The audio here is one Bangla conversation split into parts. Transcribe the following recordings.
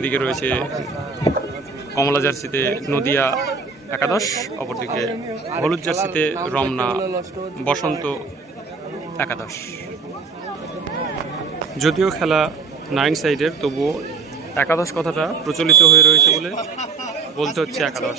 এদিকে রয়েছে কমলা জার্সিতে নদিয়া একাদশ, অপরদিকে হলুদ জার্সিতে রমনা বসন্ত একাদশ। যদিও খেলা নাইন সাইডের, তবুও একাদশ কথাটা প্রচলিত হয়ে রয়েছে বলে বলতে হচ্ছে একাদশ।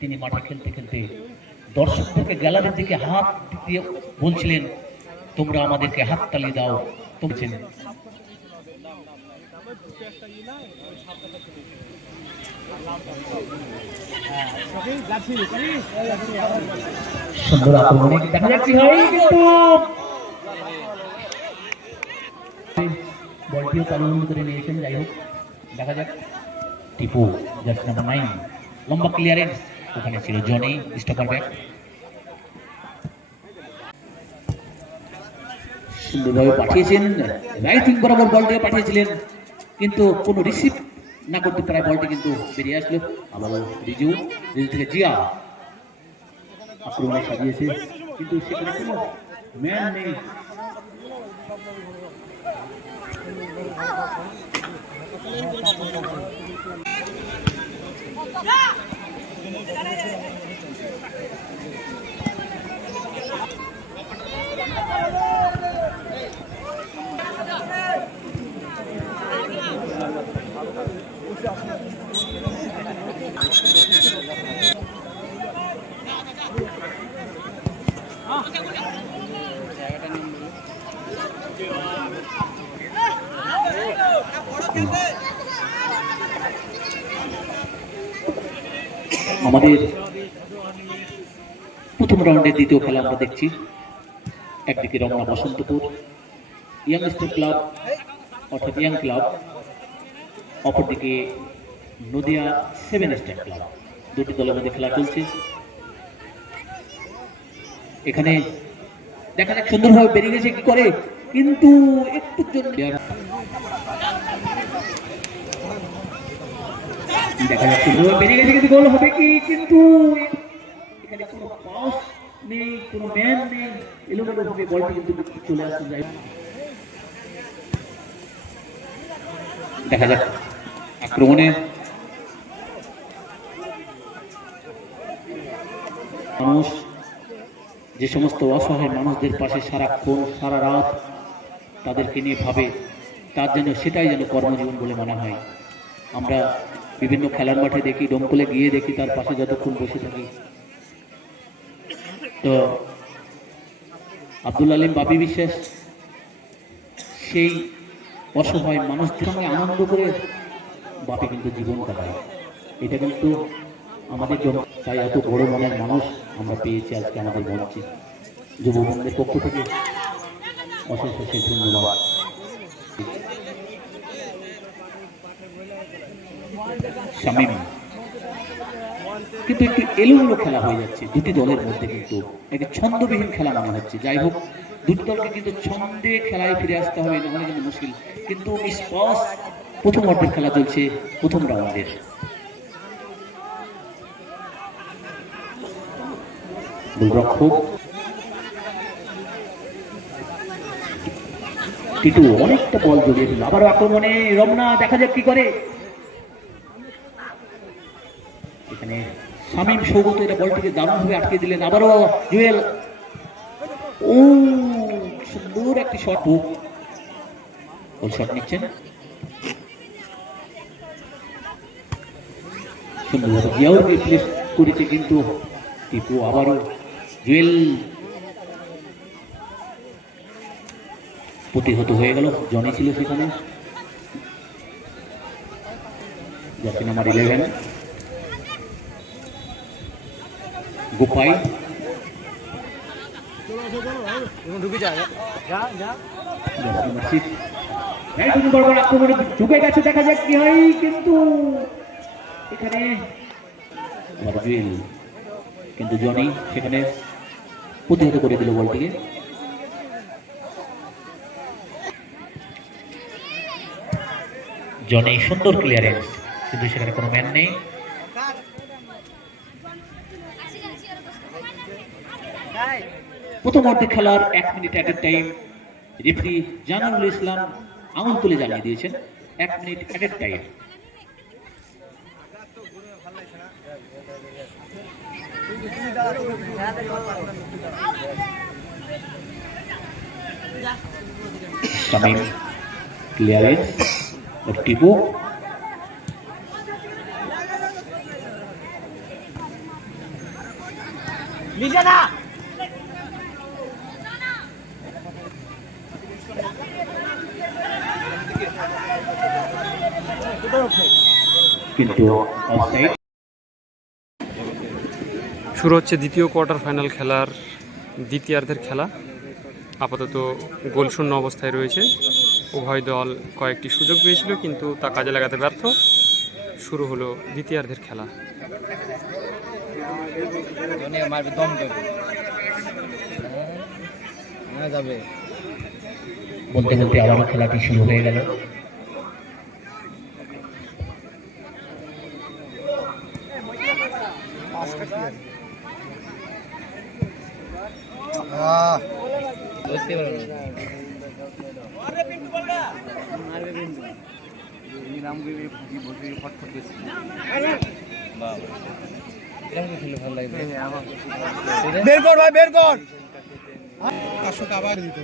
তিনি মাঠে খেলতে খেলতে দর্শকদেরকে গ্যালারির দিকে হাত দিয়ে বলছিলেন, তোমরা আমাদেরকে হাত তালি দাও আক্রমণে দেখা দেখা যাক। Tipu jersey number nine. লম্বা ক্লিয়ারেন্স ওখানে ছিল জনি স্টপার ব্যাক সুন্দরভাবে পাঠিয়েছেন, রাইট বরাবর বলটিকে পাঠিয়েছিলেন, কিন্তু কোনো রিসিভ না করতে পারায় বলটি কিন্তু বেরিয়ে আসলো। আবার রিজু রিজু থেকে জিয়া আক্রমণে সাজিয়েছে, কিন্তু সেখানে কোনো ম্যান নেই। আমাদের প্রথম রাউন্ডের দ্বিতীয় খেলা আমরা দেখছি। একদিকে Ramna Basantapur young star club অর্থাৎ ইয়াং ক্লাব অপরদিকে নদিয়া সেভেন স্টার ক্লাব দুটি দলের মধ্যে খেলা চলছে। এখানে দেখা যাক সুন্দরভাবে বেরিয়ে গেছে কি করে, কিন্তু একটু জন্য দেখা যাচ্ছে, গোল গেছে, কিন্তু গোল হবে কি? কিন্তু এখানে কোনো পাস নেই, কোনো ম্যান নেই। এলোমেলো ভাবে বলটি কিন্তু চলে দেখা যাক, আক্রমণে মানুষ, যে সমস্ত অসহায় মানুষদের পাশে সারাক্ষণ, সারা রাত তাদেরকে নিয়ে ভাবে, তার জন্য সেটাই যেন কর্মজীবন বলে মনে হয়। আমরা বিভিন্ন খেলার মাঠে দেখি ডমকলে গিয়ে দেখি তার পাশে যতক্ষণ বসে থাকি। তো আব্দুল আলিম বাপি বিশ্বাস, সেই অসহায় মানুষদের সঙ্গে আনন্দ করে বাপি কিন্তু জীবন কাটায়। এটা কিন্তু আমাদের জন্য তাই এত বড় মনের মানুষ আমরা পেয়েছি আজকে আমাদের মঞ্চে। যুব পক্ষ থেকে অশেষ অশেষ ধন্যবাদ। শামীম কিন্তু একটু এলোমেলো খেলা হয়ে যাচ্ছে। দুটি দলের মধ্যে কিন্তু একটা ছন্দবিহীন খেলা মনে হচ্ছে। যাই হোক, দুটি দলকে কিন্তু ছন্দে খেলায় ফিরে আসতে হবে নাহলে কিন্তু মুশকিল। কিন্তু স্পস প্রথম অর্ধের খেলা চলছে প্রথম রাউন্ডের। গোলরক্ষক অনেকটা বল জড়িয়ে দিল আবারও আক্রমণে রমনা, দেখা যাক কি করে। এখানে শামীম সৌগত এটা বলটিকে দারুণভাবে আটকে দিলেন। আবারও জুয়েল। ও, সুন্দর একটি শট গোল শট নিচ্ছেন। করেছে কিন্তু টিপু, আবারও জুয়েল। প্রতিহত হয়ে গেল জনি ছিল সেখানে। জার্সি ইলেভেন গোপাই ঢুকে গেছে, দেখা যাক কি হয়, কিন্তু এখানে কিন্তু জনি সেখানে প্রতিহত করে দিল বলটিকে। জনি সুন্দর ক্লিয়ারেন্স কিন্তু সেখানে কোনো ম্যান নেই। প্রথম অর্ধে খেলার এক minute at time referee Jananul Islam আঙুল তুলে জানিয়ে দিয়েছেন, এক minute at time clearance Tipu কিন্তু শুরু হচ্ছে দ্বিতীয় কোয়ার্টার ফাইনাল খেলার দ্বিতীয়ার্ধের খেলা। আপাতত গোলশূন্য অবস্থায় রয়েছে। উভয় দল কয়েকটি সুযোগ পেয়েছিল কিন্তু তা কাজে লাগাতে ব্যর্থ। শুরু হলো দ্বিতীয়ার্ধের খেলা। বলতে বলতে আবারও খেলাটি শুরু হয়ে গেল। বের কর ভাই বের কর। আবার দিত।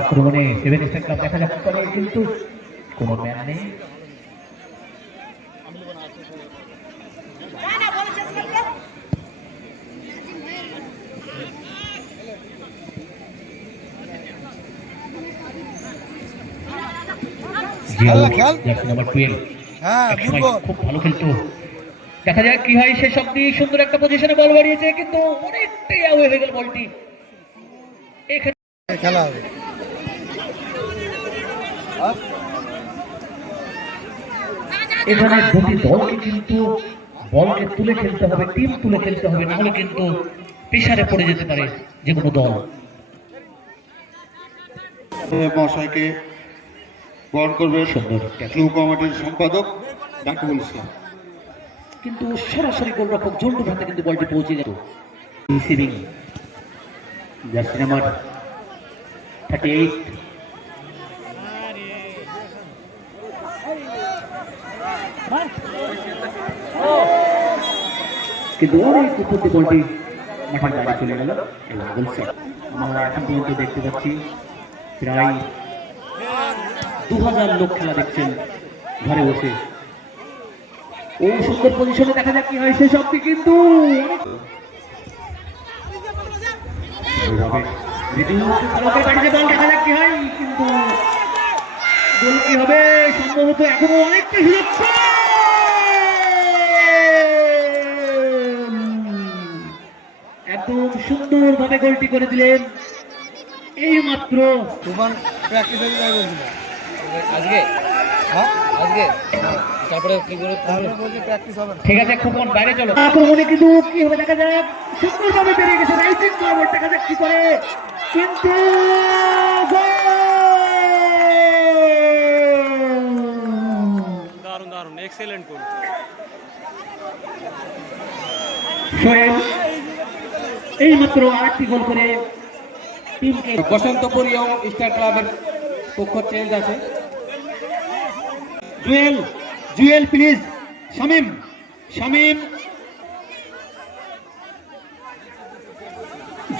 আক্রমণে সেভেন স্টার ক্লাব দেখা যাচ্ছে তবে কিন্তু কোনো ম্যান নেই জিয়াউল, খেল। জার্সি নাম্বার 12 একসময় ফুটবল খুব ভালো খেলতো। দেখা যাক কি হয় শেষ অব্দি সুন্দর একটা পজিশনে বল বাড়িয়েছে কিন্তু অনেকটাই আওয়ে হয়ে গেল বলটি। এখানে খেলা হবে। এখানে দুটি দলকে কিন্তু বলকে তুলে খেলতে হবে টিম তুলে খেলতে হবে নাহলে কিন্তু প্রেসারে পড়ে যেতে পারে যে কোনো দল। মহাশয়কে বরণ ক্লু কমিটির সম্পাদক ডাকুবুল ইসলাম। কিন্তু সরাসরি গোলরক্ষক জন্টু হাতে কিন্তু বলটি পৌঁছে গেল রিসিভিং নাম্বার থার্টি এইট কিন্তু অনেক বলটি মাঠের বাইরে চলে গেল এবং আমরা এখন পর্যন্ত দেখতে পাচ্ছি প্রায় দু হাজার লোক খেলা দেখছেন ঘরে বসে। ও সুন্দর পজিশনে দেখা যাক কি হয় শেষ অব্দি কিন্তু হবে? সম্ভবত এখনও অনেকটা সুযোগ একদম সুন্দরভাবে গোলটি করে দিলেন। এই মাত্র তুফান প্র্যাকটিস আজকে আজকে? তারপরে কি করে তারপরে বলছি প্র্যাকটিস হবে না। ঠিক আছে খুকন বাইরে চলো। আক্রমণে কিন্তু কি হবে দেখা যাক। সুন্দরভাবে বেরিয়ে গেছে রাইটিং বরাবর দেখা যাক কি করে। কিন্তু দারুণ দারুণ এক্সেলেন্ট গোল সোহেল এই মাত্র আরেকটি গোল করে টিমকে বসন্তপুর ইয়ং স্টার ক্লাবের পক্ষ চেঞ্জ আছে। জুয়েল জুয়েল প্লিজ শামিম শামিম।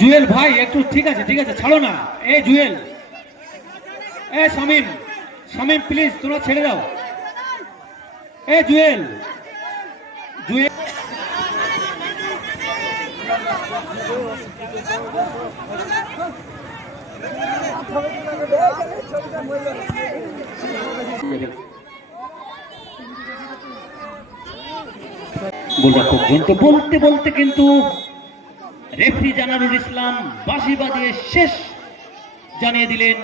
জুয়েল ভাই, একটু ঠিক আছে ঠিক আছে, ছাড়ো না। এ জুয়েল। এ শামিম শামিম প্লিজ তোমরা ছেড়ে দাও। এ জুয়েল। জুয়েল। গোলরক্ষক পর্যন্ত বলতে বলতে কিন্তু রেফরি জানারুল ইসলাম বাঁশি বাজিয়ে শেষ জানিয়ে দিলেন